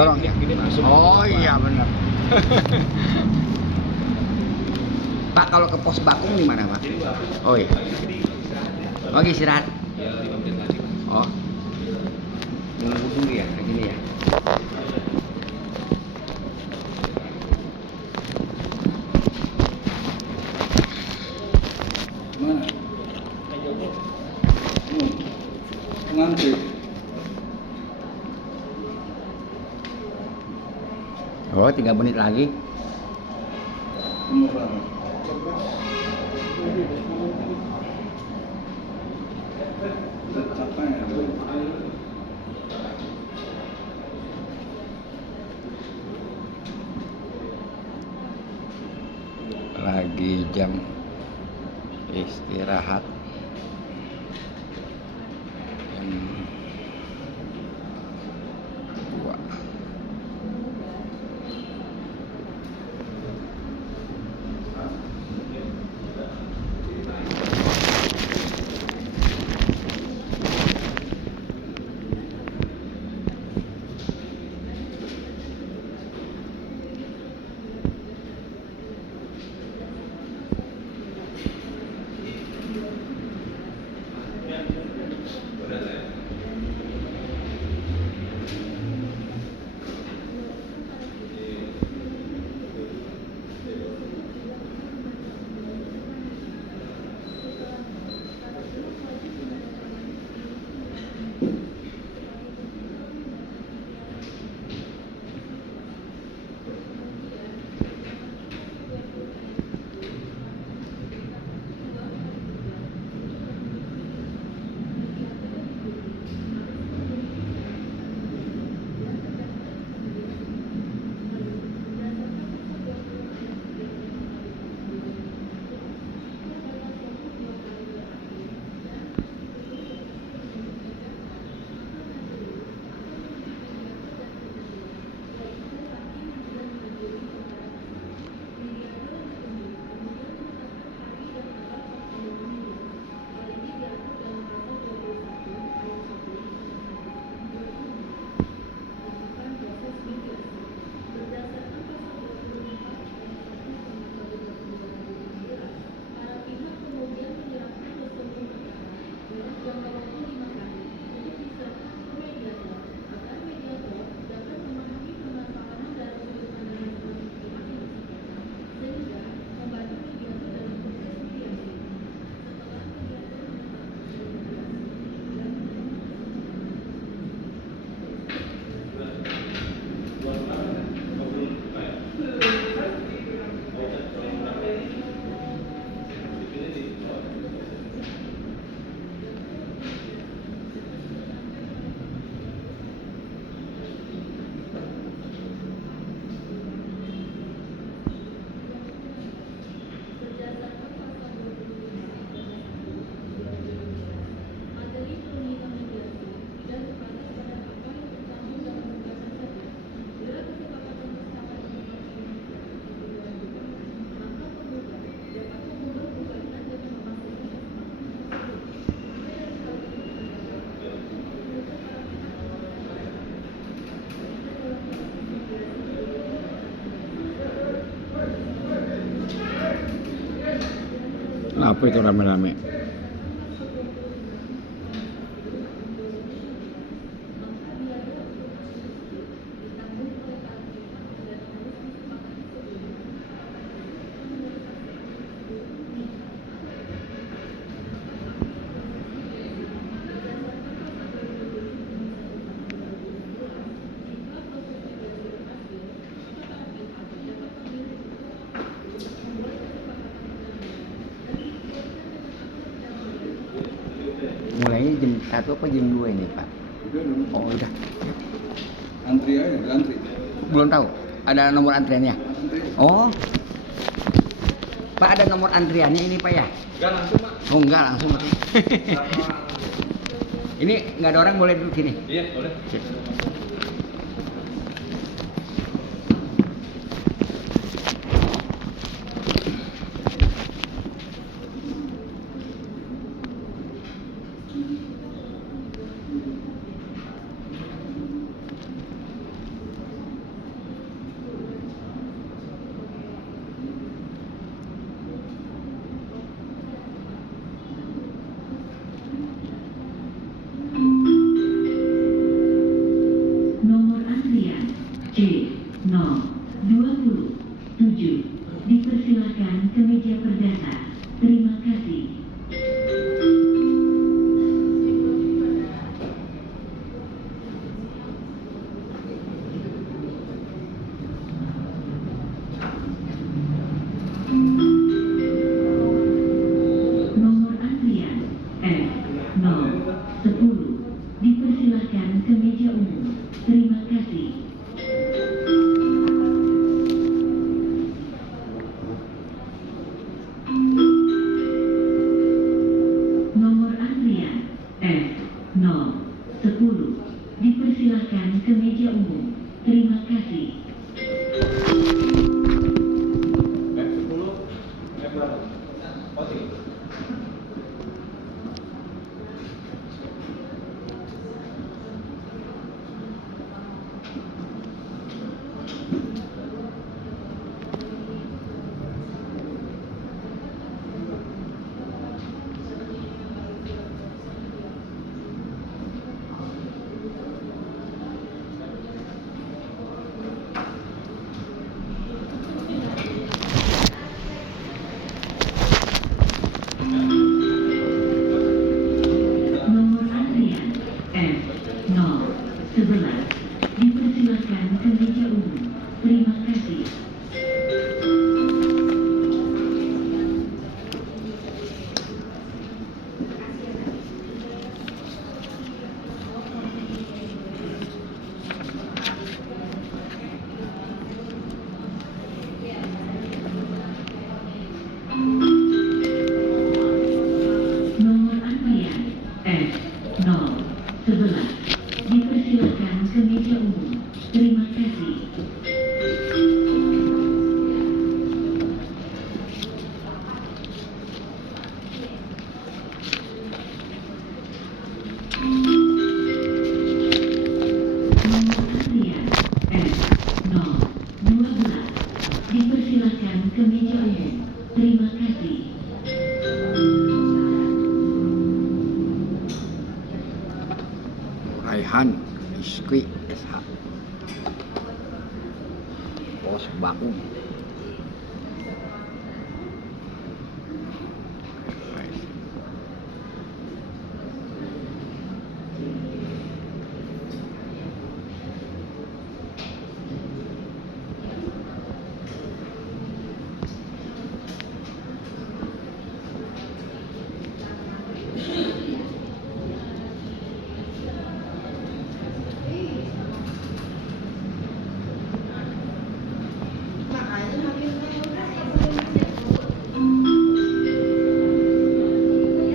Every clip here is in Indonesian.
dorong ya. Gini masuk. Oh iya benar. Pak, kalau ke pos Bakung di mana, Pak? Oh iya. Oke, istirahat. Ya 5 menit lagi. Oh. Nunggu dulu ya, kayak gini ya. Mana? Ngantri. Oh, 3 menit lagi. Umur berapa? Capek ya? Lagi jam istirahat. Jam 2. Apa itu rame-rame? Mulainya jam 1 apa jam 2 ini, Pak? Oh, udah. Antri aja, antri. Belum tahu. Ada nomor antriannya? Antri. Oh. Pak, ada nomor antriannya ini, Pak ya? Enggak langsung, Pak. Oh, enggak langsung. Ini nggak ada orang boleh duduk sini. Iya, boleh. Sip. Rehan Rizky SH. Pos Bakung.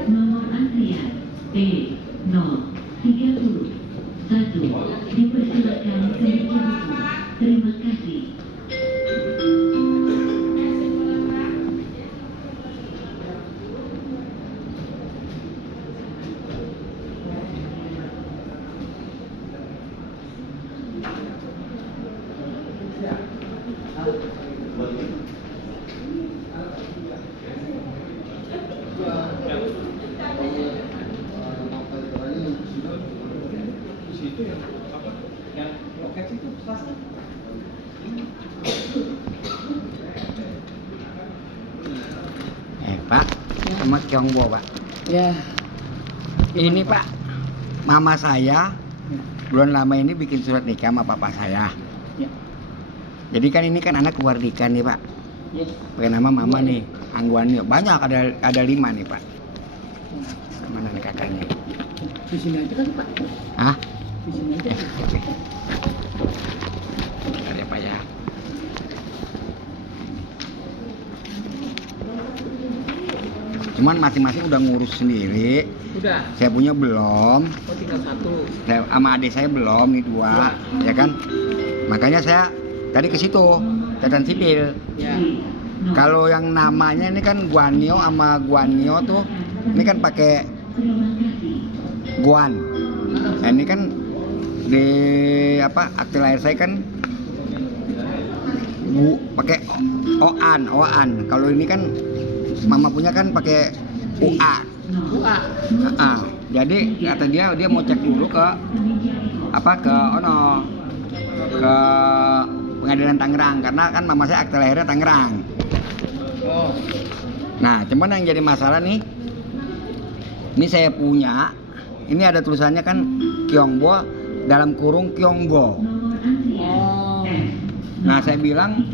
Nomor antrian P031 dipersilakan ke meja buku. Terima kasih. Situ yang apa? Yang loket itu selasa. Pak, sama Kyongbo Pak. Ya, Ini Pak, mama saya belum lama ini bikin surat nikah sama papa saya. ya, Jadi kan ini kan anak keluar nikah nih Pak. ya. Pakai nama mama nih, Angguanio. Banyak, ada 5 nih Pak. Sama dan kakaknya. Di sini aja kan Pak. Hah? Di sini aja. Oke. Bentar ya Pak ya. Cuman masing-masing udah ngurus sendiri. Udah. Saya punya belum. Oh, tinggal satu. Sama adik saya belum, nih 2, ya kan? Makanya saya tadi ke situ, catatan sipil. Ya. Kalau yang namanya ini kan Guanio sama Guanio tuh, ini kan pakai Guan. Nah, ini kan di apa akte lahir saya kan pakai Oan. Kalau ini kan mama punya kan pakai UA. UA. Jadi kata dia mau cek dulu ke ke pengadilan Tangerang karena kan mama saya akte lahirnya Tangerang. Oh. Nah, cuman yang jadi masalah nih, ini saya punya, ini ada tulisannya kan Kyongbo dalam kurung Kyongbo. Oh. Nah, saya bilang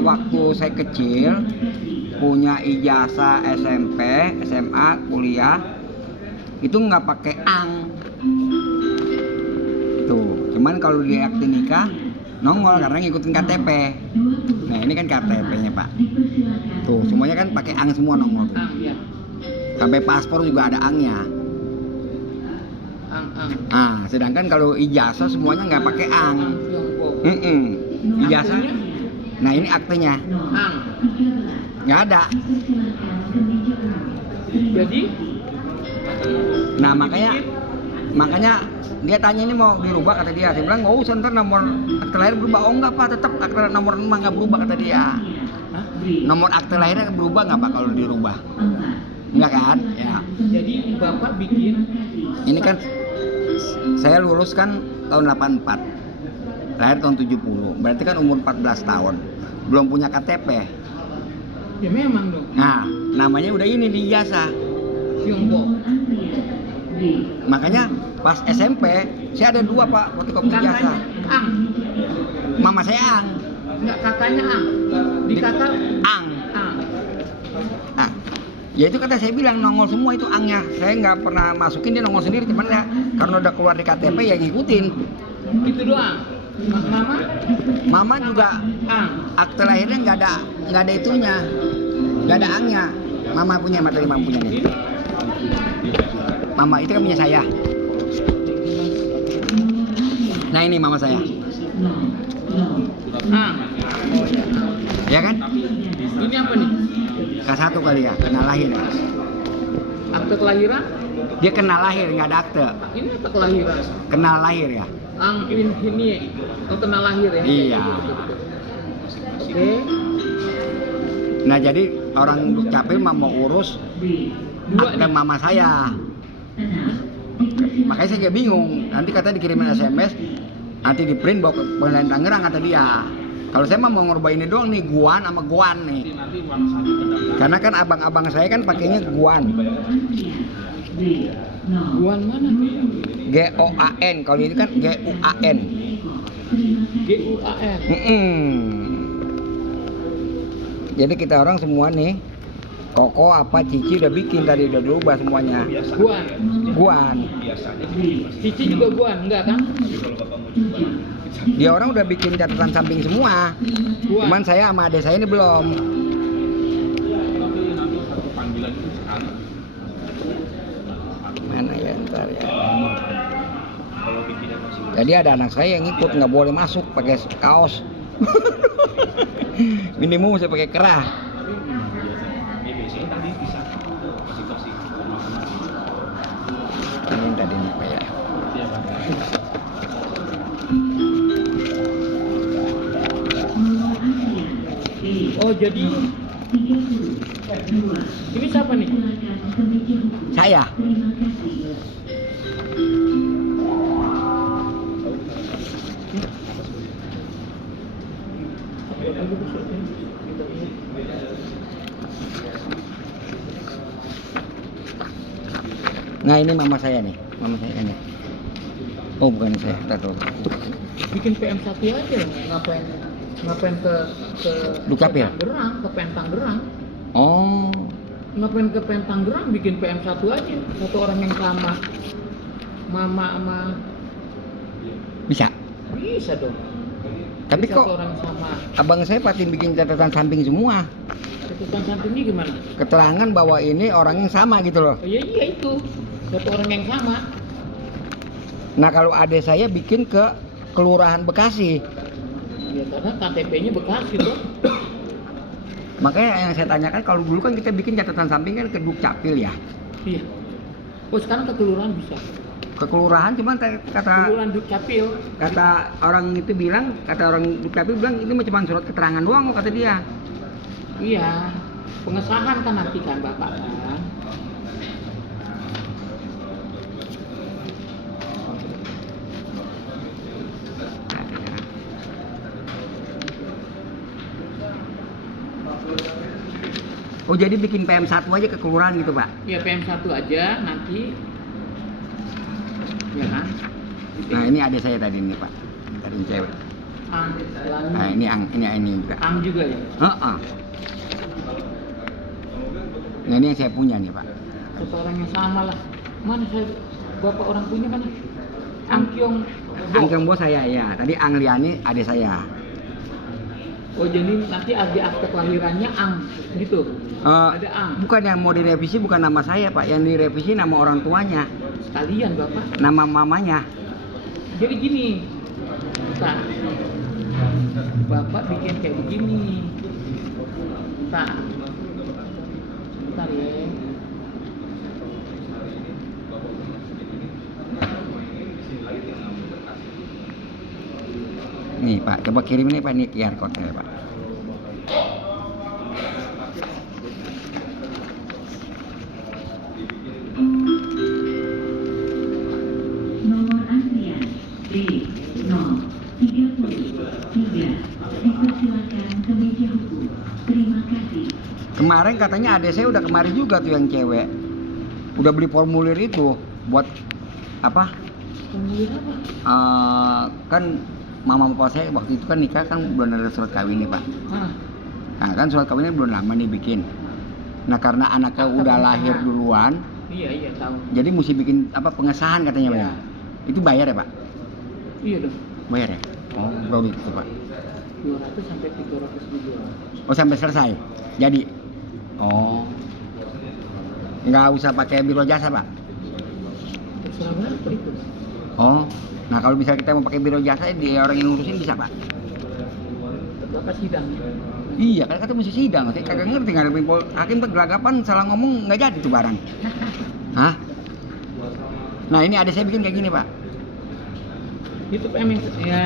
waktu saya kecil punya ijazah SMP, SMA, kuliah itu nggak pakai ang. Tuh, cuman kalau di akte nikah nongol karena ngikutin KTP. Nah, ini kan KTP-nya Pak. Tuh, semuanya kan pakai ang semua nongol tuh. Ya. Sampai paspor juga ada angnya. Ang. Sedangkan kalau ijazah semuanya nggak pakai ang. Tiongkok. Ijazah. Nah, ini aktenya Ang. nggak ada. Jadi Nah, makanya dia tanya ini mau dirubah kata dia. Saya bilang nggak usah, ntar nomor akte lahir berubah. Oh enggak Pak, tetap akte nomor emang nggak berubah kata dia. Hah? Nomor akte lahirnya berubah nggak Pak kalau dirubah? Enggak kan? Ya. Jadi Bapak bikin Ini kan saya lulus kan tahun 84. Lahir tahun 70. Berarti kan umur 14 tahun. Belum punya KTP. ya memang dong. Nah, namanya udah ini di ijazah. Tiongkok. Makanya pas SMP saya ada 2 Pak fotokopi Kakaknya ijazah. Ang. Mama saya Ang. Enggak, kakaknya Ang. Di kakak Ang. Ang. Nah, ya itu kata saya bilang nongol semua itu angnya. Saya nggak pernah masukin, dia nongol sendiri. Cuman ya karena udah keluar di KTP ya ngikutin. Itu doang. Mama Mama juga Ang. akte lahirnya nggak ada itunya, nggak ada angnya. Mama punya, materi mama punya nih. Mama itu kan punya saya. Nah ini mama saya, Ang. ya kan? Ini apa nih? K1 kali ya, kena lahir. Akte kelahiran? Dia kena lahir, nggak ada akte. Ini apa kelahiran? Kena lahir ya. Ang ini oh, kena lahir ya? Iya. Oke. Nah jadi orang Dukcapil mau urus Dua akte nih. mama saya. makanya saya juga bingung. Nanti katanya dikirimin SMS, nanti di print bawa ke Pengadilan Tangerang kata dia. Kalau saya mah mau ngerubah ini doang nih, Guan sama Guan nih. Nanti mana satu pendaftaran. Karena kan abang-abang saya kan pakainya Guan. Guan mana? GOAN, kalau ini kan GUAN. GUAN. Jadi kita orang semua nih, Koko apa Cici udah bikin tadi, udah berubah semuanya. Guan. Guan. Biasanya Cici juga Guan, enggak kan? tapi kalau Bapak mau coba Dia orang udah bikin catatan samping semua. Guan. Cuman saya sama adik saya ini belum. nanti satu panggilan itu sekali. Mana ya ntar ya. Kalau bikinnya masih Jadi ada anak saya yang ikut, nggak boleh masuk pakai kaos. Minimum saya pakai kerah. ya biasanya tadi bisa kasih Ini tadi nih Pak ya. iya Pak. Oh, jadi ini siapa nih? Saya. Nah ini mama saya nih, mama saya nih. Oh bukan saya, ntar dulu. Bikin PM1 aja, ngapain ke Dukcapil? Tangerang, ke PM Tangerang. Oh, Ngapain ke PM Tangerang bikin PM1 aja, satu orang yang sama. Mama sama bisa. bisa dong. Tapi Jadi kok satu orang yang sama. abang saya pasti bikin catatan samping semua. Catatan sampingnya gimana? Keterangan bahwa ini orang yang sama gitu loh. Oh, iya itu. Satu orang yang sama. Nah kalau adik saya bikin ke Kelurahan Bekasi. Ya karena KTP-nya Bekasi tuh. Makanya yang saya tanyakan, kalau dulu kan kita bikin catatan samping kan ke Dukcapil ya. Iya. Oh sekarang ke kelurahan bisa. Ke kelurahan cuman kata Kelurahan Dukcapil. orang itu bilang, kata orang Dukcapil bilang ini cuma surat keterangan doang kok kata dia. Iya. Pengesahan kan nanti kan Bapak kan. Oh jadi bikin PM1 aja ke kelurahan gitu Pak? Ya PM1 aja nanti. Ya kan? Nah ini adik saya tadi nih Pak, tadi yang cewek. Ang, Nah ini juga. Ang juga ya. Heeh. Nah ini yang saya punya nih Pak. Satu orang yang sama lah. Mana saya Bapak orang punya kan? Angkyong. Angkeng bos saya ya, tadi Angliani adik saya. Oh jadi nanti di akte kelahirannya Ang gitu. Ada Ang. Bukan yang mau direvisi, bukan nama saya Pak, yang direvisi nama orang tuanya, Sekalian Bapak. nama mamanya. Jadi gini. Pak. Bapak bikin kayak begini. Pak. Bentar ya. Nih Pak, coba kirim ini Pak, ini QR code-nya Pak. Nomor antrian D033 dipersilakan ke meja hukum. Terima kasih. Kemarin katanya adik saya udah kemari juga tuh yang cewek. Udah beli formulir itu buat apa? Formulir apa? Kan mama papa saya waktu itu kan nikah kan belum ada surat kawin nih Pak. Hah. Nah kan surat kawinnya belum lama nih bikin. Nah karena anaknya Akte udah pernikahan. lahir duluan, Iya tahu. jadi mesti bikin apa pengesahan katanya Pak. Iya. Itu bayar ya Pak? Iya dong. Bayar ya? Oh, berapa itu Pak? 200 sampai 300 ribu. Oh sampai selesai. Jadi, oh, nggak usah pakai biro jasa Pak? Terserah berapa itu? Oh, nah kalau misalnya kita mau pakai biro jasa, dia orang yang ngurusin bisa Pak? Bapak sidang. Iya, kan kita mesti sidang. Saya kagak ngerti ngadepin hakim bergelagapan salah ngomong nggak jadi tuh barang. Hah? Nah ini ada saya bikin kayak gini Pak. Itu PM yang ya.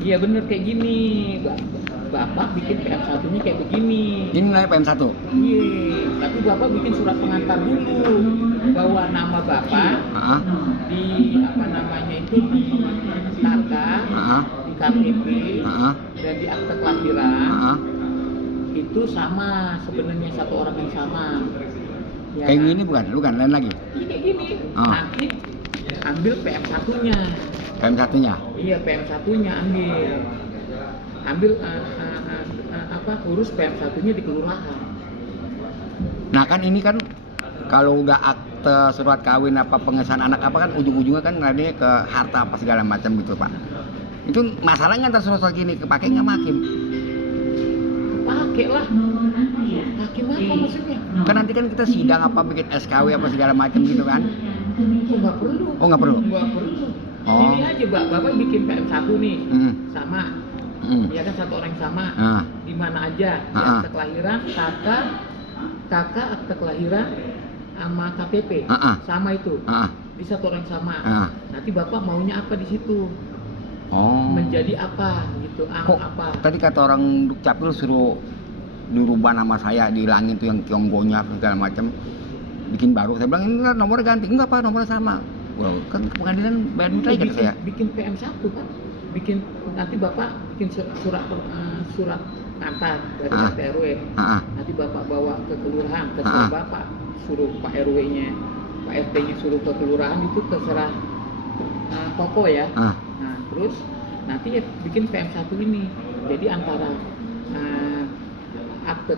Iya bener kayak gini. Bapak bikin PM satunya kayak begini. Ini namanya PM1. Iya, tapi Bapak bikin surat pengantar dulu. bawa nama bapak Ah, di apa namanya itu di KK, ah, di KTP ah, dan di akte kelahiran ah. itu sama sebenarnya satu orang yang sama. Ya Kayak kan? gini bukan lain lagi. Ini kayak gini. Ah. Nanti ambil PM1-nya. PM satunya. Iya, PM1-nya ambil. Ambil urus PM1-nya di kelurahan. Nah kan ini kan kalau udah akte surat kawin apa pengesahan anak apa kan ujung-ujungnya kan larinya ke harta apa segala macam gitu Pak. Itu masalahnya antar surat gini kepake nggak makim? Pakai lah. Nomor antrian. Hakim apa maksudnya? Kan nanti kan kita sidang apa bikin SKW apa segala macam gitu kan? Oh, nggak perlu. Oh nggak perlu. Nggak perlu. Oh. Ini aja, Bapak bikin PM1 nih. Hmm. Sama. Hmm. Ya kan satu orang yang sama. Ah. Di mana aja? Di Ah. akte kelahiran, kakak akte kelahiran sama KTP. Ah. Sama itu. Ah. Di satu orang yang sama. Ah. Nanti Bapak maunya apa di situ? Oh. Menjadi apa gitu? Kok Apa? tadi kata orang Dukcapil suruh dirubah nama saya, dihilangin tuh yang Kyonggonya segala macam, bikin baru. Saya bilang ini kan nomornya ganti. Enggak Pak, nomornya sama. Wah, kan ke pengadilan bayar duit lagi kata saya. Bikin PM1 kan? Bikin nanti Bapak bikin surat antar dari Ah. RT RW. Ah. Nanti Bapak bawa ke kelurahan, Ah. terserah Bapak suruh Pak RW-nya, Pak RT-nya suruh ke kelurahan itu terserah toko ya. Ah. Nah, terus nanti ya bikin PM1 ini. Jadi antara akte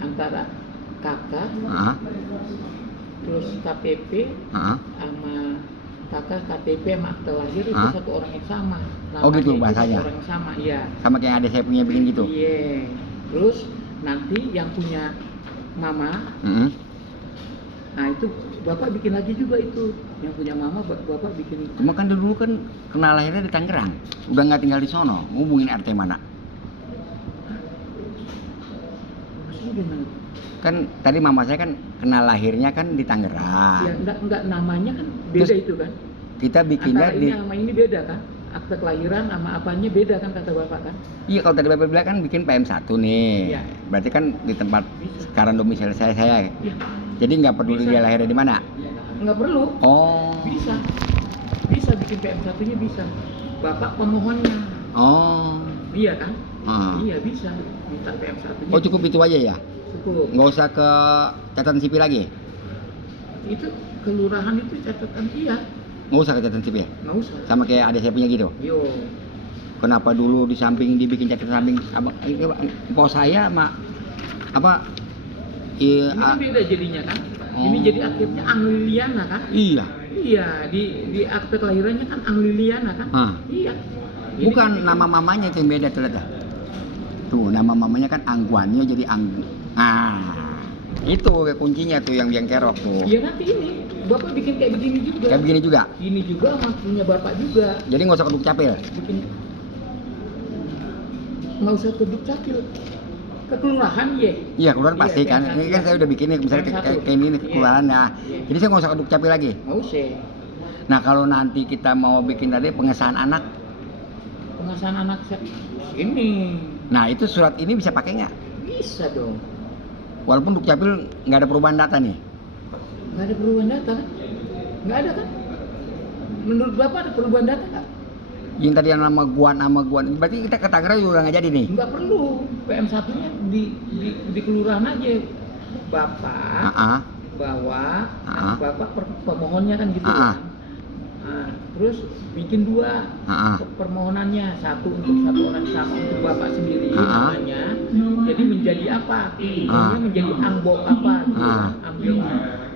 antara kakak Ah. terus KTP Ah. sama kakak KTP sama akte lahir itu Hah? satu orang yang sama. Oh, gitu itu bahasanya? Satu orang yang sama, iya. Sama kayak ada saya punya bikin gitu. Iya. Terus nanti yang punya mama, Mm-mm. nah itu Bapak bikin lagi juga itu. Yang punya mama Bapak bikin. Cuma kan dulu kan kenal lahirnya di Tangerang, udah nggak tinggal di sono. Ngubungin RT mana? Maksudnya gimana? Kan tadi mama saya kan kenal lahirnya kan di Tangerang. Ya enggak namanya kan beda Terus itu kan. Kita bikinnya Antara di ini sama ini beda kan. Akte kelahiran sama apanya beda kan kata Bapak kan. Iya, kalau tadi Bapak bilang kan bikin PM1 nih. Iya. Berarti kan di tempat Bisa. sekarang domisili saya. Iya. Jadi nggak peduli Bisa. dia lahirnya di mana. Nggak perlu. Oh. Bisa bikin PM1-nya bisa. Bapak pemohonnya. Oh. Iya kan? Ah. Iya bisa. Minta PM1-nya. Oh, cukup itu aja ya? Cukup. Nggak usah ke catatan sipil lagi? Itu kelurahan itu catatan iya. Nggak usah ke catatan sipil? Nggak usah. Sama kayak ada saya punya gitu? Yo. Kenapa dulu di samping dibikin catatan samping abang pos saya sama apa? Ini kan beda jadinya kan. Ini Oh. jadi akhirnya Angliliana kan? Iya. Iya, di akte kelahirannya kan Angliliana kan? Ah. Iya. Ini Bukan kan- nama mamanya itu yang beda tuh lihat dah. Tuh nama mamanya kan Angguanio jadi itu kayak kuncinya tuh yang kerok tuh. Iya nanti ini Bapak bikin kayak begini juga. Kayak begini juga. Ini juga sama punya Bapak juga. Jadi nggak usah ke Dukcapil. Bikin nggak usah ke Dukcapil. Ke kelurahan ya. Iya, kelurahan Iya, pasti kan. PM1, Ini kan iya. saya udah bikin nih, misalnya PM1. kayak ini nih, ke Iya. kelurahan nah. Iya. Jadi saya nggak usah ke Dukcapil lagi. Nggak usah. Nah kalau nanti kita mau bikin tadi pengesahan anak, Pengesahan anak ini nah itu surat ini bisa pakai nggak? bisa dong. Walaupun Dukcapil nggak ada perubahan data nih. Nggak ada perubahan data kan? Nggak ada kan? Menurut Bapak ada perubahan data nggak? Yang tadi yang nama Guan, berarti kita ke Tangerang juga nggak jadi nih. Nggak perlu. PM1-nya di kelurahan aja. Bapak Ah. bawa, Ah. Bapak pemohonnya kan gitu Ah. kan. Nah, terus bikin dua Ah. permohonannya, satu untuk satu orang sama untuk Bapak sendiri Ah. namanya. Jadi menjadi apa? Ah. Ini menjadi angbok apa gitu. Ah. Ambil.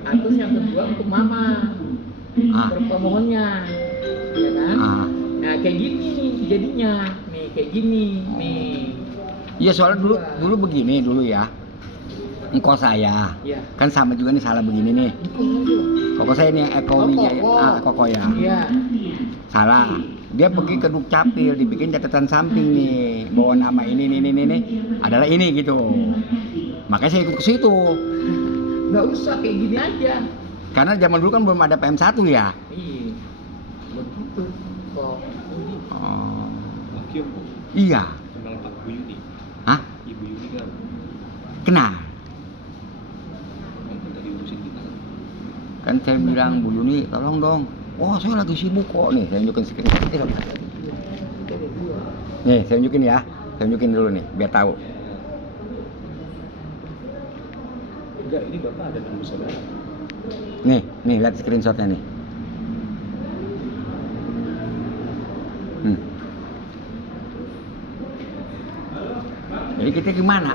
Terus yang kedua untuk Mama. Ah. Pemohonnya. Ya kan? Ah. Nah, kayak gini jadinya. Nih, kayak gini. Nih. Iya soalnya dulu begini dulu ya. Engkau saya, Ya. kan sama juga nih salah begini nih. Koko saya ini yang Eko Oh, Wijaya, Koko. Koko ya. Iya. Salah. Dia pergi ke Dukcapil, dibikin catatan samping nih, bahwa nama ini adalah ini gitu. Makanya saya ikut ke situ. Nggak usah kayak gini aja. Karena zaman dulu kan belum ada PM1 ya. Iya. Begitu. Kok. Oh. Makium kok. Iya. Kenal Pak Bu Yuni. Hah? Ibu Yuni kan Kenal. yang tadi urusin kita kan. Kan saya bilang, Bu Yuni tolong dong. Oh saya lagi sibuk kok. Nih saya tunjukin screen. Nih saya tunjukin ya. Saya tunjukin dulu nih biar tahu. Enggak, ini Bapak ada nomor saudara. Nih lihat screenshotnya nih. Jadi kita gimana?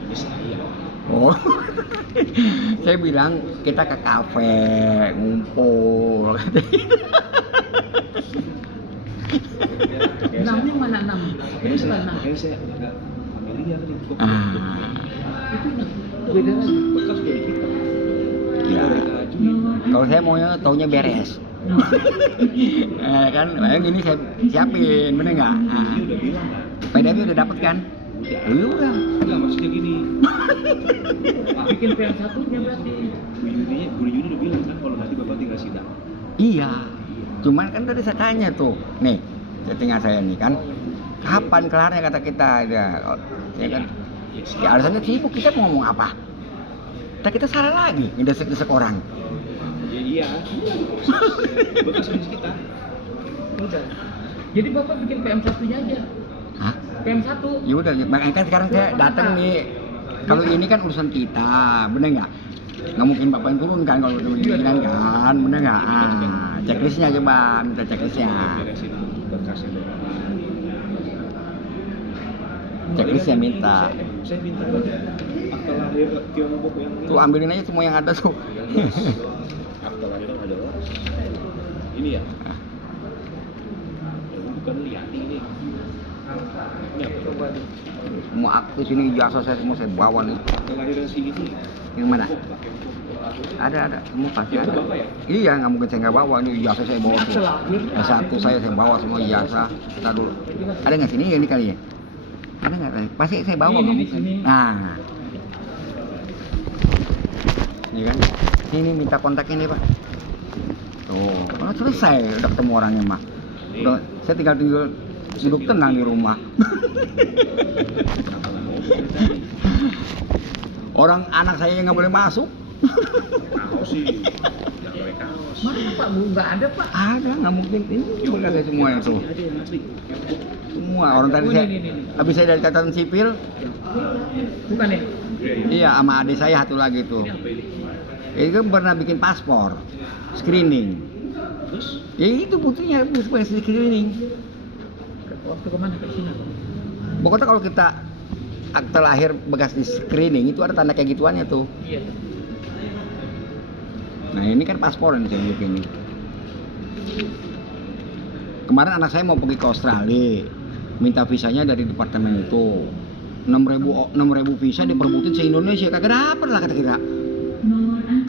Ini saya. Oh, saya bilang kita ke kafe ngumpul. Namanya mana nam? Ini bukan nam. Kayak saya agak familiar nih. Kok Itu beda lagi. bekas dari kita. Ya. Mereka ajuin. Kalau saya maunya taunya beres. Kan, ini saya siapin, bener nggak? Ini udah bilang kan? PDP udah dapet kan? Udah. Enggak, maksudnya gini. Bikin PM1-nya berarti. Bu Yuni udah bilang kan kalau nanti Bapak tinggal sidang. Iya. Cuman kan tadi saya tanya tuh, nih, settingan saya nih kan, kapan kelarnya kata kita ya kan? Ya alasannya sibuk, kita mau ngomong apa? Kita salah lagi, ngedesek-desek orang. Ya iya. Bekas list kita. Udah. Jadi Bapak bikin PM1-nya aja. Hah? PM1. Ya udah, makanya kan sekarang saya datang nih. Kalau ini kan urusan kita, bener nggak? Nggak mungkin Bapak yang turun kan kalau begini kan, bener nggak? Checklistnya coba, minta checklistnya. Beresin berkasnya Bapak. Checklistnya minta. Saya minta akta lahir Tiongkok yang ini. Tuh ambilin aja semua yang ada tuh. Akta lahir adalah ini ya. Bukan Liani ini. Ini apa coba? Semua akte sini ijazah saya semua saya bawa nih. Akta lahiran si ini. Yang mana? Ada semua pasti Itu ada. Bapak ya? Iya, nggak mungkin saya nggak bawa, ini ijazah saya bawa tuh. Lahir. S1 saya bawa semua ijazah. Kita dulu. Ada nggak sini ini kali ya? Ada nggak? Pasti saya bawa Ini, nggak di mungkin. sini. Nah, ini kan. Ini minta kontaknya nih Pak. Tuh, oh, selesai udah ketemu orangnya mah. Udah, saya tinggal duduk tenang di rumah. Orang anak saya yang nggak boleh masuk. Kaos sih. Jangan pakai kaos. Mana Pak? Bu, nggak ada Pak. Ada, nggak mungkin. Ini berkasnya semua itu. Ada yang asli. Semua orang tadi Oh, saya. ini. Habis saya dari catatan sipil, Bukan ya? iya sama adik saya satu lagi tuh. Ini apa ini? Itu kan pernah bikin paspor, screening. Terus? Ya itu buktinya supaya screening. Waktu kemana ke sini? Pokoknya kalau kita akte lahir bekas di screening itu ada tanda kayak gituannya tuh. Iya. Nah ini kan paspor yang saya bikin ini. Kemarin anak saya mau pergi ke Australia, minta visanya dari departemen itu. 6.000 visa diperbutin se Indonesia, kagak dapet lah kata kita.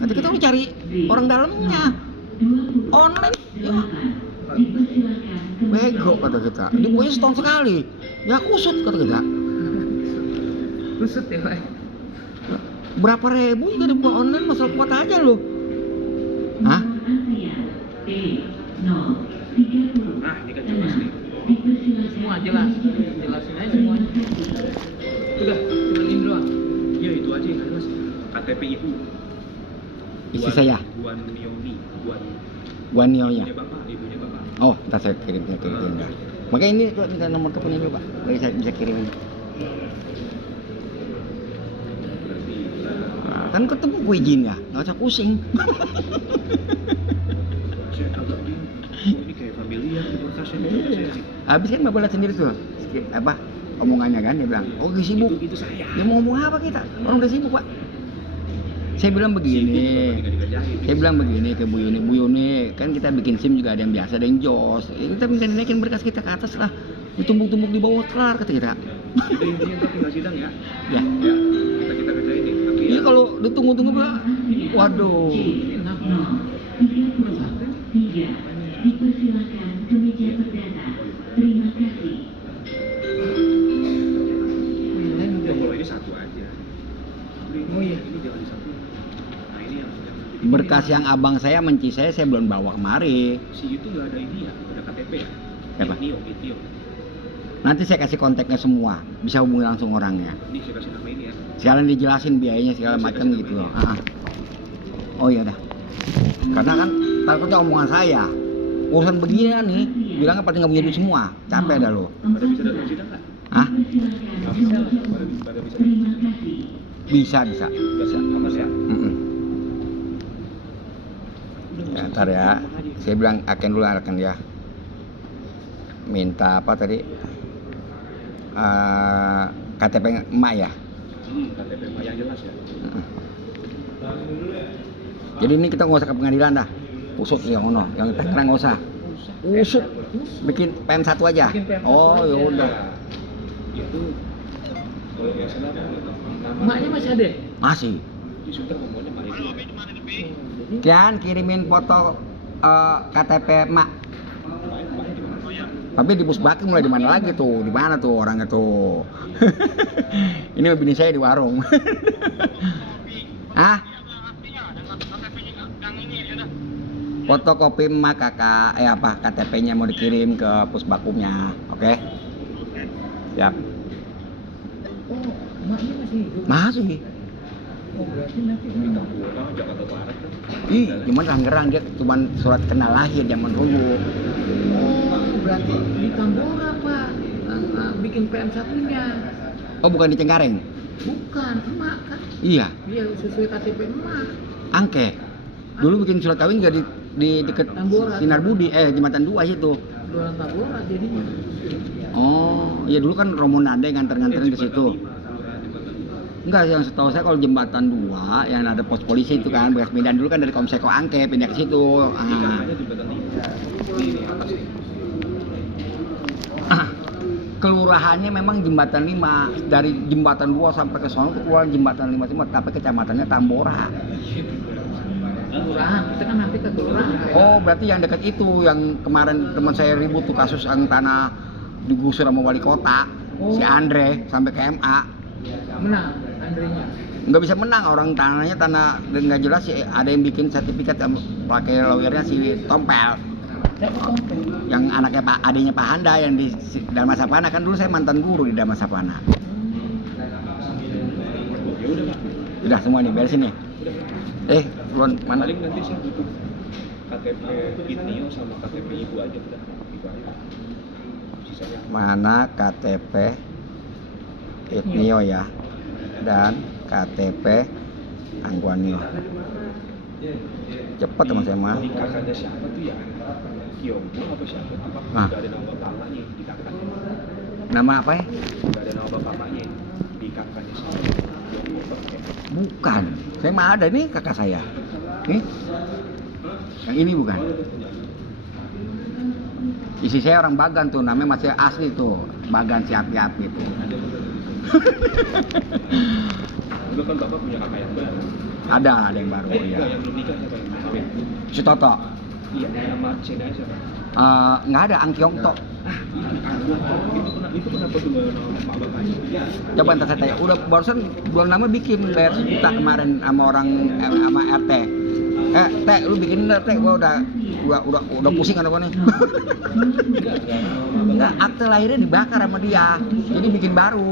Kata kita lu cari orang dalamnya. Online, ya. Bego kata kita. Ini pokoknya setahun sekali. Ya kusut kata kita. Kusut ya Pak. Berapa ribu juga dibuka online, masalah kuat aja lu. Hah? Nah, ini kan jelas nih. Semua jelas. Jelasin aja semuanya. Udah, cuma ini doang. Ya itu aja yang jelas. KTP ibu. Istri saya, Buan Mioni. Guanionya. Ibunya Bapak. Oh, ntar saya kirim ya. Makanya ini coba minta nomor teleponnya dulu Pak, biar saya bisa kirimin. Nah, kan ketemu gue izin ya, nggak usah pusing. Saya agak bingung. Oh, ini kayak familiar di berkasnya. Habis kan Bapak lihat sendiri tuh, apa omongannya kan, dia bilang, oh lagi sibuk. Itu saya. Dia mau ngomong apa kita? Orang udah sibuk Pak. Saya bilang begini, ke Bu Yuni, kan kita bikin SIM juga ada yang biasa, ada yang JOS. Kita minta dinaikin berkas kita ke atas lah, ditumbuk-tumbuk di bawah kelar kata kita. Itu intinya tapi nggak sidang ya. Ya, Ya, kita kerjain deh. Tapi iya kalau ditunggu-tunggu Pak, waduh. Dipersilakan ke meja perdana. Terima kasih. kalau ini satu aja. Oh iya. Ini jangan disatu. Nah ini yang Berkas yang abang saya menci saya belum bawa kemari. si itu nggak ada ini ya, nggak ada KTP ya. Siapa? Itio. Nanti saya kasih kontaknya semua, bisa hubungi langsung orangnya. Ini saya kasih nama ini ya. Sekalian dijelasin biayanya segala macam gitu loh. Oh iya dah. Karena kan takutnya omongan saya. Urusan begini nih, bilangnya pasti nggak punya duit semua. Capek dah lo. Pada bisa datang sini nggak? Hah? Nggak bisa. Pada bisa. Bisa. Bisa. Amas ya. Ya, ntar ya. Saya bilang akan dulu akan dia. Minta apa tadi? KTP emak ya. KTP yang jelas ya. Jadi ini kita nggak usah ke pengadilan dah. Usut yang ono, yang Tangerang nggak usah. Usut, bikin PM1 aja. Bikin PM1 Oh aja. ya udah. Itu kalau nggak salah nama Emaknya masih ada? Masih. di Sunter ngomongnya Pak Ibu. Jadi Kian kirimin foto KTP emak. Emaknya di mana? Tapi di Pusbaki mulai di mana lagi tuh? Di mana tuh orangnya tuh? Ini bini saya di warung. Hah? Fotokopi emak kakak, KTP-nya mau dikirim ke Pusbakumnya, oke? Siap. oh, emaknya masih hidup. Masih. Oh, berarti nanti Orang Jakarta Barat kan. Ih, cuman Tangerang dia cuman surat kenal lahir zaman dulu. Oh, berarti di Tambora, Pak. Bikin PM1-nya. Oh, bukan di Cengkareng? Bukan, emak kan. Iya, Iya, sesuai KTP emak. Angke. Dulu bikin surat kawin juga di deket Tambora. Sinar Budi, Jembatan 2 situ. Jualan Tambora jadinya. Oh, ya dulu kan Romo Nade nganter-nganterin ke situ. Enggak, yang setahu saya kalau Jembatan 2 yang ada pos polisi itu kan, bekas pindahan dulu kan dari Komseko Angke pindah ke situ. Namanya jembatan ini atas nih. Kelurahannya memang Jembatan 5, dari Jembatan 2 sampai ke sono tuh keluar Jembatan 5 semua, tapi kecamatannya Tambora. Kelurahan, kita kan nanti ke kelurahan. Oh, berarti yang dekat itu yang kemarin teman saya ribut tuh kasus yang tanah digusur sama wali kota, si Andre sampai ke MA. Menang, Andrenya. Nggak bisa menang, orang tanahnya tanah nggak jelas sih, ada yang bikin sertifikat pakai lawyernya si Tompel. Yang anaknya adiknya Pak Handa yang di Dharma Sapana, kan dulu saya mantan guru di Dharma Sapana. Ya udah Pak. Udah semua nih, beresin nih. Belum mana? Paling nanti saya butuh KTP Itnio sama KTP ibu aja udah. Itu aja. Sisanya Mana KTP Itnio ya dan KTP Angguanio. Cepet teman saya mah. di kakaknya siapa tuh ya? Kiyomo apa siapa? Apa? Ah. Gak ada nama bapaknya di kakaknya. Nama apa ya? Gak ada nama bapaknya di kakaknya siapa? Kiyomo apa? Bukan. Saya mah ada nih kakak saya. Nih. Yang ini bukan. Isi saya orang Bagan tuh, namanya masih asli tuh. Bagan si api-api tuh. Udah kan bapak punya kakak yang baru. Ada yang baru ya. Enggak, yang belum nikah siapa yang kawin? Si Toto. Iya, nama cendanya siapa? Nggak ada, Angkyong Tok. Itu kenapa tuh gak nama pak bapaknya? Coba ntar saya tanya. Udah barusan bulan lama bikin bayar 1 juta kemarin sama orang sama RT. Teh, lu bikin RT, gua udah pusing kan apa nih? Enggak, akte lahirnya dibakar sama dia. Jadi bikin baru.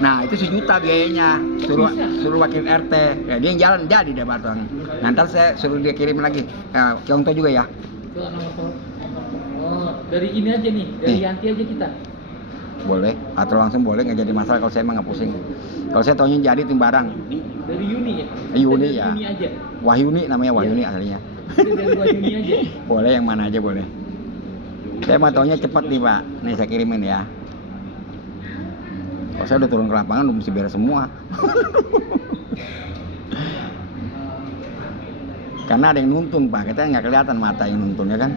Nah, itu 1 juta biayanya. Suruh wakil RT. Ya, dia yang jalan jadi deh batang. Nanti saya suruh dia kirim lagi. Contoh juga ya. Ke nomor telepon. Oh, dari ini aja nih, dari Yanti aja kita. Boleh, atau langsung boleh, nggak jadi masalah kalau saya emang nggak pusing. Kalau saya taunya jadi tim barang. Dari Yuni ya? Yuni Dari ya. Yuni aja. Wahyuni namanya, Wahyuni aslinya. Dari Wahyuni aja. Boleh yang mana aja boleh. Saya mah taunya cepat nih Pak. Nih saya kirimin ya. Kalau saya udah turun ke lapangan udah mesti beres semua. Karena ada yang nuntun Pak, kita nggak kelihatan mata yang nuntun ya kan.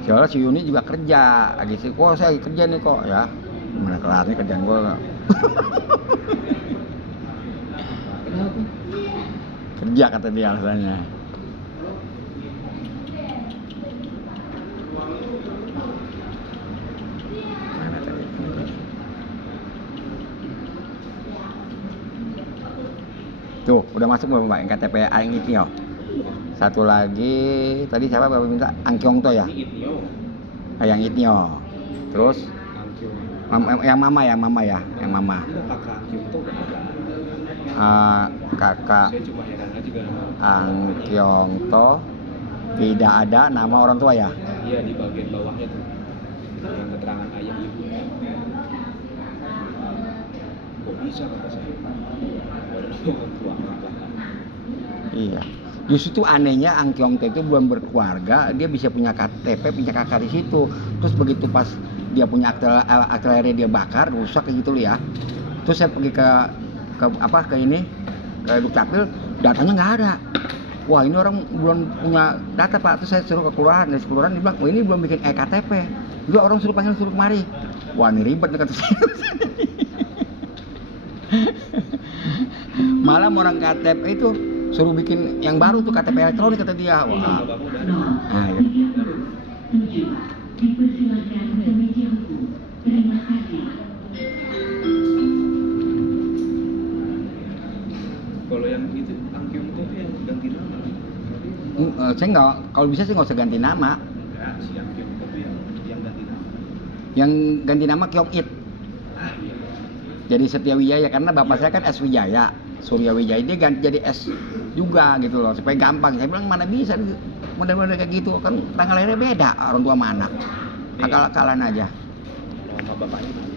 Soalnya si Yuni juga kerja, lagi sih, kok saya lagi kerja nih kok ya. Gimana kelarnya kerjaan gue? Kenapa? Kerja kata dia alasannya. Mana tadi? Tuh, udah masuk belum Pak? Yang KTP Aing Itnio. Satu lagi, tadi siapa Bapak minta? Angkyong To ya? Ini Itnio. Yang Itnyo. Terus Angkyong. yang mama ya, yang mama. Enggak, kakak Angkyong tuh udah ada. Kakak Saya cuma heran aja karena Angkyong To tidak ada nama orang tua ya. iya di bagian bawahnya tuh yang keterangan ayah ibu. Kok bisa kata saya? Ada orang tua kakak. Iya. Justru tuh anehnya Angkyong To itu belum berkeluarga, dia bisa punya KTP, punya kakak di situ. Terus begitu pas dia punya akte lahirnya dia bakar, rusak kayak gitu loh ya. Terus saya pergi ke Dukcapil, datanya nggak ada. Wah ini orang belum punya data Pak. Terus saya suruh ke kelurahan, dari kelurahan dia bilang, oh ini belum bikin KTP. Juga orang suruh kemari. Wah ini ribet kata saya. Malah orang KTP itu suruh bikin yang baru tuh KTP elektronik kata dia. Wah. Bapak udah ada. Nah, gitu. 7. Dipersilakan ke meja hukum. Terima kasih. Kalau yang itu Angkyong tuh yang ganti nama. Saya nggak, kalau bisa sih nggak usah ganti nama. Enggak, si Angkyong tuh yang ganti nama. Yang ganti nama Kyong It. Ah iya. Jadi Setia Wijaya karena bapak saya kan S Wijaya, Surya Wijaya, dia ganti jadi S juga gitu loh supaya gampang. Saya bilang mana bisa model-model kayak gitu kan tanggal lahirnya beda orang tua sama anak. Akal-akalan aja. Nama bapaknya mana?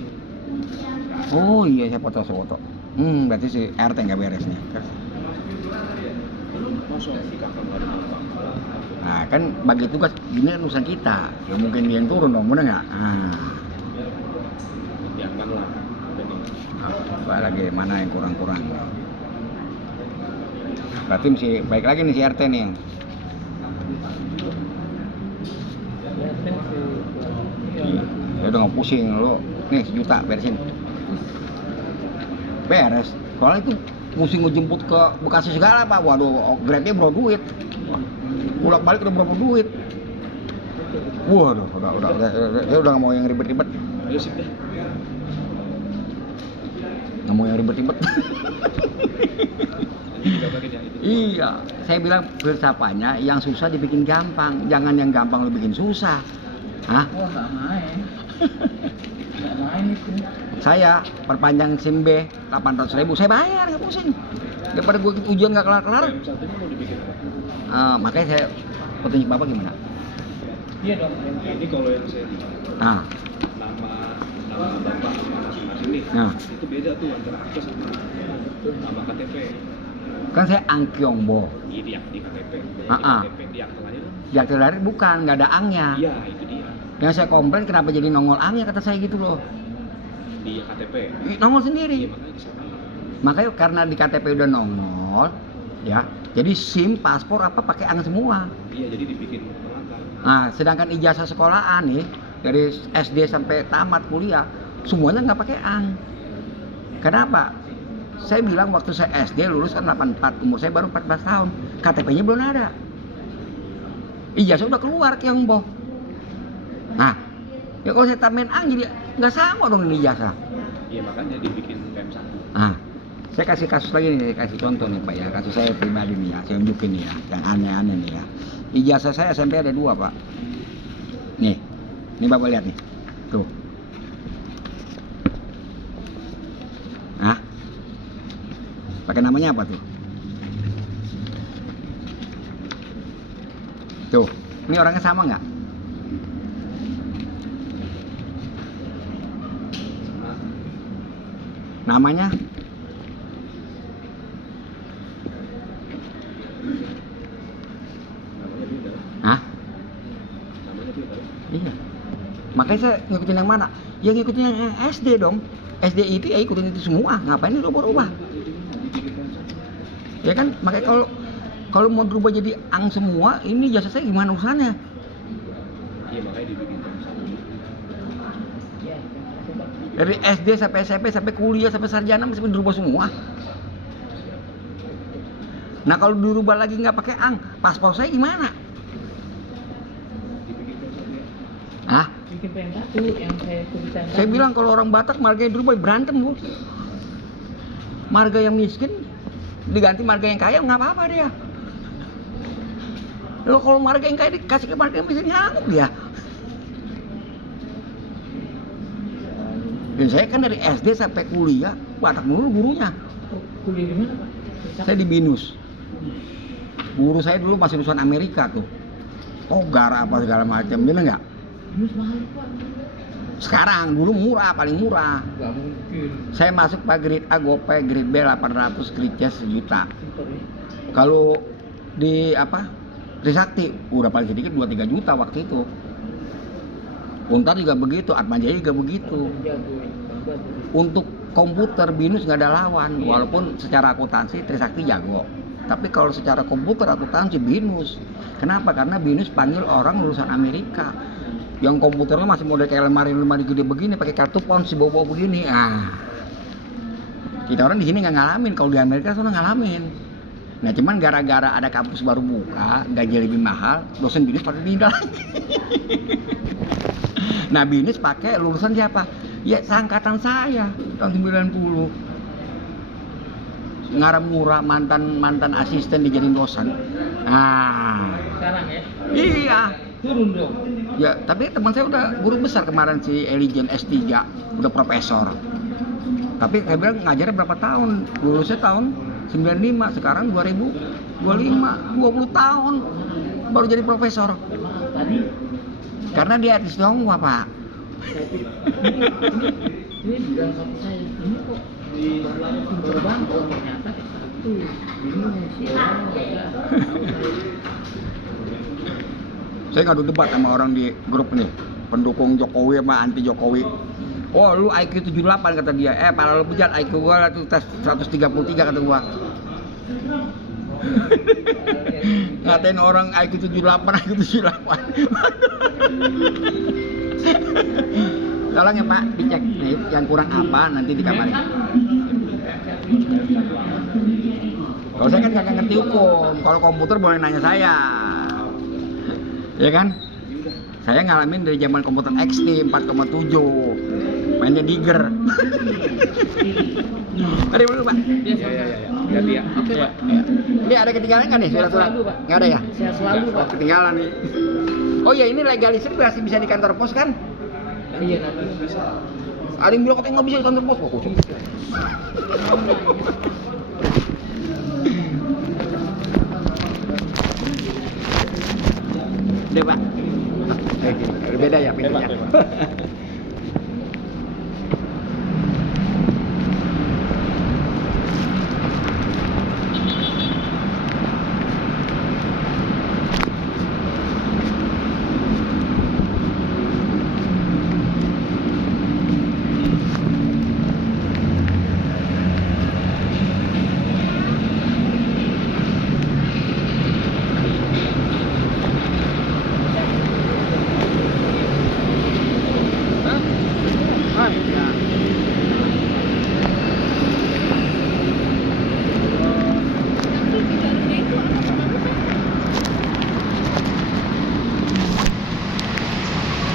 Oh iya saya foto. Berarti si RT nggak beres nih. Masa si kakak nggak ada bapak? Nah kan bagi tugas gini kan urusan kita. Ya mungkin dia yang turun dong, bener nggak? Biarkan lah. Apa lagi mana yang kurang-kurang? Berarti mesti baik lagi nih si RT nih. Ya udah nggak pusing lu. Nih 1 juta beresin. Beres. Soalnya itu mesti ngejemput ke Bekasi segala Pak. Waduh, grade-nya bro duit. Bolak-balik udah berapa duit. Waduh, saya udah nggak mau yang ribet-ribet. Ayo sip deh. Nggak mau yang ribet-ribet. Nanti digambarin yang itu. Iya, saya bilang filsafatnya yang susah dibikin gampang, jangan yang gampang lu bikin susah. Hah? Oh nggak main. Nggak main itu. Saya perpanjang SIM B 800.000, saya bayar nggak pusing. Daripada gue ujian nggak kelar-kelar. Satunya mau dibikin apa? Makanya saya petunjuk bapak gimana? Iya dong. Ini kalau yang saya lihat Nah, nama bapak sama masing-masing nih. Nah. Itu beda tuh antara akte sama nama KTP. kan saya Angkyong Bo. Iya di KTP. Di Ah. KTP di akte lahir. Di akte lahir bukan, nggak ada angnya. Iya, itu dia. Yang saya komplain kenapa jadi nongol angnya kata saya gitu loh. Di KTP. Nongol Iya, sendiri. makanya di sana. Makanya karena di KTP udah nongol, ya. Jadi SIM, paspor apa pakai ang semua. Iya, jadi dibikin pelanggan. Nah, sedangkan ijazah sekolahan nih dari SD sampai tamat kuliah semuanya nggak pakai ang. Kenapa? Saya bilang waktu saya SD lulus kan 84, umur saya baru 14 tahun, KTP-nya belum ada. Ijazah udah keluar Kyong Bo. Nah, ya kalau saya tambahin ang jadi nggak sama dong ini ijazah. Iya, makanya dibikin PM1. Nah, saya kasih kasus lagi nih, saya kasih contoh nih Pak ya, kasus saya pribadi nih ya, saya tunjukin nih ya, yang aneh-aneh nih ya. Ijazah saya SMP ada 2 Pak. Nih Bapak lihat nih, tuh. Nah, pakai namanya apa tuh? Tuh, ini orangnya sama nggak? Namanya? Namanya beda. Hah? Namanya beda. Iya. Makanya saya ngikutin yang mana? Ya ngikutin yang SD dong. SD itu ya ikutin itu semua. Ngapain dirubah-rubah? Ya kan, makanya kalau mau berubah jadi ang semua, ini jasa saya gimana urusannya? Iya, makanya dibikin PM1. Iya. Dari SD sampai SMP sampai kuliah sampai sarjana masih dirubah semua. Nah kalau dirubah lagi nggak pakai ang, paspor saya gimana? Dibikin PM1 ya. Hah? Bikin PM1 yang saya tulisan. Saya bilang kalau orang Batak marganya dirubah berantem bu. Marga yang miskin diganti marga yang kaya nggak apa-apa dia. Lo kalau marga yang kaya dikasih ke marga yang miskin ngamuk dia. Dan saya kan dari SD sampai kuliah Batak mulu gurunya. Oh, kuliah di mana Pak? Saya di BINUS. Guru saya dulu masih lulusan Amerika tuh. Togar apa segala macam, bener nggak? Binus mahal Pak. Sekarang dulu murah, paling murah. Gak mungkin. Saya masuk Pak grade A gopay, grade B 800, grade C 1 juta. Super ya. Kalau di apa? Trisakti udah paling sedikit 2-3 juta waktu itu. Untar juga begitu, Atmajaya juga begitu. Jago ya. Bagus. Untuk komputer BINUS nggak ada lawan, walaupun secara akuntansi Trisakti jago. Tapi kalau secara komputer akuntansi BINUS. Kenapa? Karena BINUS panggil orang lulusan Amerika. Yang komputernya masih model kayak lemari gede begini, pakai kartu pons si bawa begini. Kita orang di sini nggak ngalamin, kalau di Amerika sana ngalamin. Nah cuman gara-gara ada kampus baru buka, gaji lebih mahal, dosen BINUS pada pindah lagi. Nah BINUS pakai lulusan siapa? Ya seangkatan saya tahun 90. Ngaram murah mantan asisten dijadiin dosen. Sekarang ya. Iya. Turun dong. Ya, tapi teman saya udah guru besar kemarin si Elijen S3, udah profesor. Tapi saya bilang ngajarnya berapa tahun? Lulusnya tahun 95, sekarang 2025, 20 tahun baru jadi profesor. Emang tadi Karena dia artis Tionghoa, Pak. ini di dalam hati saya ini kok pintar banget, oh ternyata satu binus ya. Saya ngadu debat sama orang di grup nih, pendukung Jokowi sama anti Jokowi. Oh lu IQ 78 kata dia, pala lu bejat, IQ gua tuh tes 133 kata gua. Ngatain orang IQ 78, IQ 78. Tolong ya Pak, dicek nih yang kurang apa, nanti dikabarin. Kalau saya kan nggak ngerti hukum, kalau komputer boleh nanya saya. Ya kan? Saya ngalamin dari zaman komputer XT 4,7 mainnya Digger. Mari dulu Pak. Iya. Ganti ya. Oke Pak. Ini ada ketinggalan nggak nih Sehat surat-surat? selalu, Pak. Nggak ada ya? Sehat selalu Pak. Ketinggalan nih. Oh ya ini legalisir masih bisa di kantor pos kan? Iya nanti. Ada yang bilang katanya nggak bisa di kantor pos. Oh, Deh Pak. Beda ya pintunya. Ya.